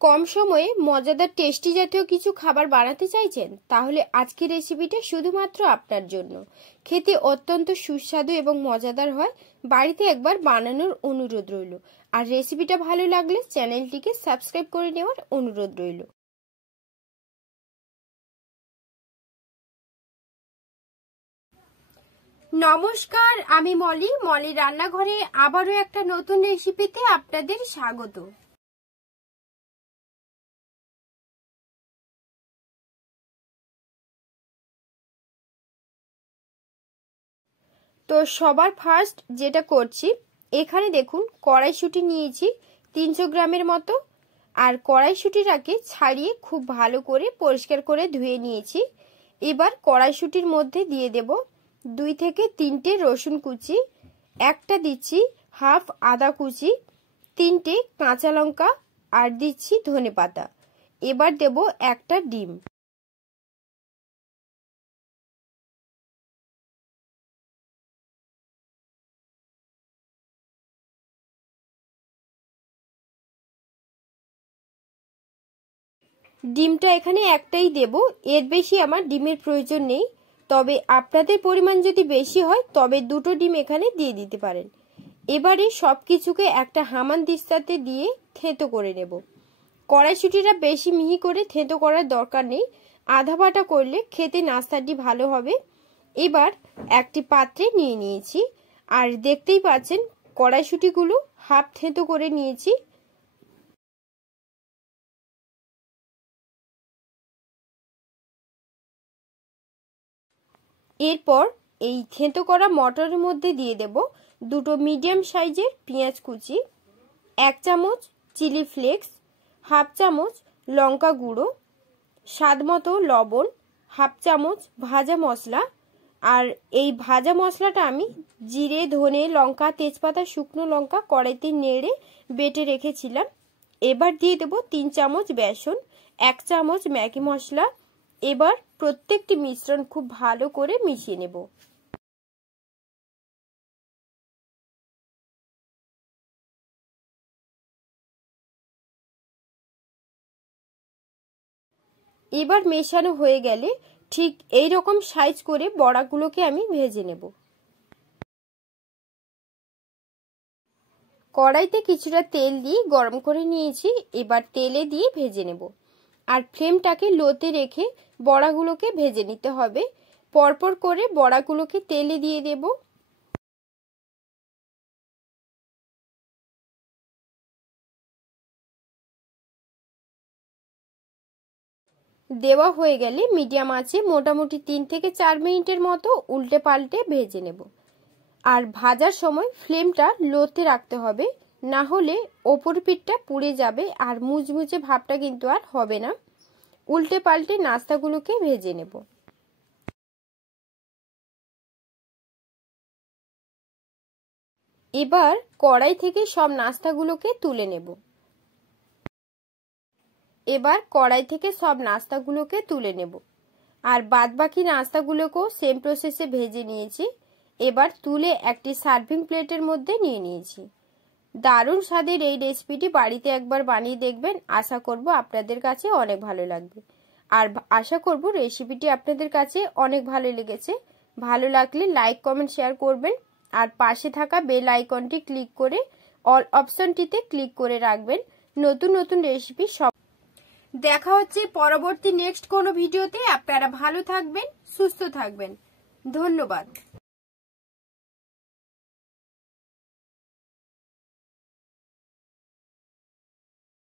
কম সময়ে মজাদার টেস্টি জাতীয় কিছু খাবার বানাতে চাইছেন? তাহলে আজকের রেসিপিটা শুধুমাত্র আপনার জন্য। খেতে অত্যন্ত সুস্বাদু এবং মজাদার হয়। বাড়িতে একবার বানানোর অনুরোধ রইল। আর রেসিপিটা ভালো লাগলে চ্যানেলটিকে সাবস্ক্রাইব করে নেওয়ার অনুরোধ রইল। নমস্কার, আমি মলি রান্নাঘরে আবারও একটা নতুন রেসিপিতে আপনাদের স্বাগত। তো সবার ফার্স্ট যেটা করছি, এখানে দেখুন কড়াইশুঁটি নিয়েছি 300 গ্রামের মতো। আর কড়াইশুঁটিটাকে ছাড়িয়ে খুব ভালো করে পরিষ্কার করে ধুয়ে নিয়েছি। এবার কড়াইশুঁটির মধ্যে দিয়ে দেব 2 থেকে 3টে রসুন কুচি, একটা দিচ্ছি হাফ আদা কুচি, 3টে কাঁচা লঙ্কা আর দিচ্ছি ধনেপাতা। এবার দেব একটা ডিম। ডিমটা এখানে একটাই দেব, এর বেশি আমার ডিমের প্রয়োজন নেই। তবে আপনাদের পরিমাণ যদি বেশি হয় তবে 2টো ডিম এখানে দিয়ে দিতে পারেন। এবারে সব কিছুকে একটা হামানদিস্তাতে দিয়ে থেঁতো করে নেব। কড়াইশুঁটিটা বেশি মিহি করে থেঁতো করার দরকার নেই, আধা বাটা করলে খেতে নাস্তাটি ভালো হবে। এবার একটি পাত্রে নিয়ে নিয়েছি, আর দেখতেই পাচ্ছেন কড়াইশুঁটিগুলো হাফ থেঁতো করে নিয়েছি। এরপর এই থেঁতো করা মটরের মধ্যে দিয়ে দেব 2টো মিডিয়াম সাইজের পেঁয়াজ কুচি, 1 চামচ চিলি ফ্লেক্স, হাফ চামচ লঙ্কা গুঁড়ো, স্বাদ মতো লবণ, হাফ চামচ ভাজা মশলা। আর এই ভাজা মশলাটা আমি জিরে, ধনে, লঙ্কা, তেজপাতা, শুকনো লঙ্কা কড়াইতে নেড়ে বেটে রেখেছিলাম। এবার দিয়ে দেব 3 চামচ বেসন, 1 চামচ ম্যাগি মশলা। এবার প্রত্যেকটি মিশ্রণ খুব ভালো করে মিশিয়ে নেব। এবার মেশানো হয়ে গেলে ঠিক এই রকম সাইজ করে বড়াগুলোকে আমি ভেজে নেব। কড়াইতে কিছুটা তেল দিয়ে গরম করে নিয়েছি, এবার তেলে দিয়ে ভেজে নেব। আর ফ্লেমটাকে লোতে রেখে বড়াগুলোকে ভেজে নিতে হবে। পরপর করে বড়াগুলোকে তেলে দিয়ে দেব। দেওয়া হয়ে গেলে মিডিয়াম আঁচে মোটামুটি 3 থেকে 4 মিনিটের মতো উল্টে পাল্টে ভেজে নেব। আর ভাজার সময় ফ্লেমটা লোতে রাখতে হবে, না হলে ওপর পিঠটা পুড়ে যাবে আর মুচমুচে ভাবটা কিন্তু আর হবে না। উল্টে পাল্টে নাস্তাগুলোকে ভেজে নেব। এবার কড়াই থেকে সব নাস্তাগুলোকে তুলে নেব। আর বাদবাকি নাস্তাগুলোকেও সেম প্রসেসে ভেজে নিয়েছি। এবার তুলে একটি সার্ভিং প্লেটের মধ্যে নিয়ে নিয়েছি। দারুণ স্বাদের এই রেসিপিটি বাড়িতে একবার বানিয়ে দেখবেন, আশা করব আপনাদের কাছে অনেক ভালো লাগবে। আর আশা করব রেসিপিটি আপনাদের কাছে অনেক ভালো লেগেছে। ভালো লাগলে লাইক, কমেন্ট, শেয়ার করবেন। আর পাশে থাকা বেল আইকনটি ক্লিক করে অল অপশনটিতে ক্লিক করে রাখবেন। নতুন নতুন রেসিপি সব দেখা হচ্ছে পরবর্তী নেক্সট কোনো ভিডিওতে। আপনারা ভালো থাকবেন, সুস্থ থাকবেন। ধন্যবাদ।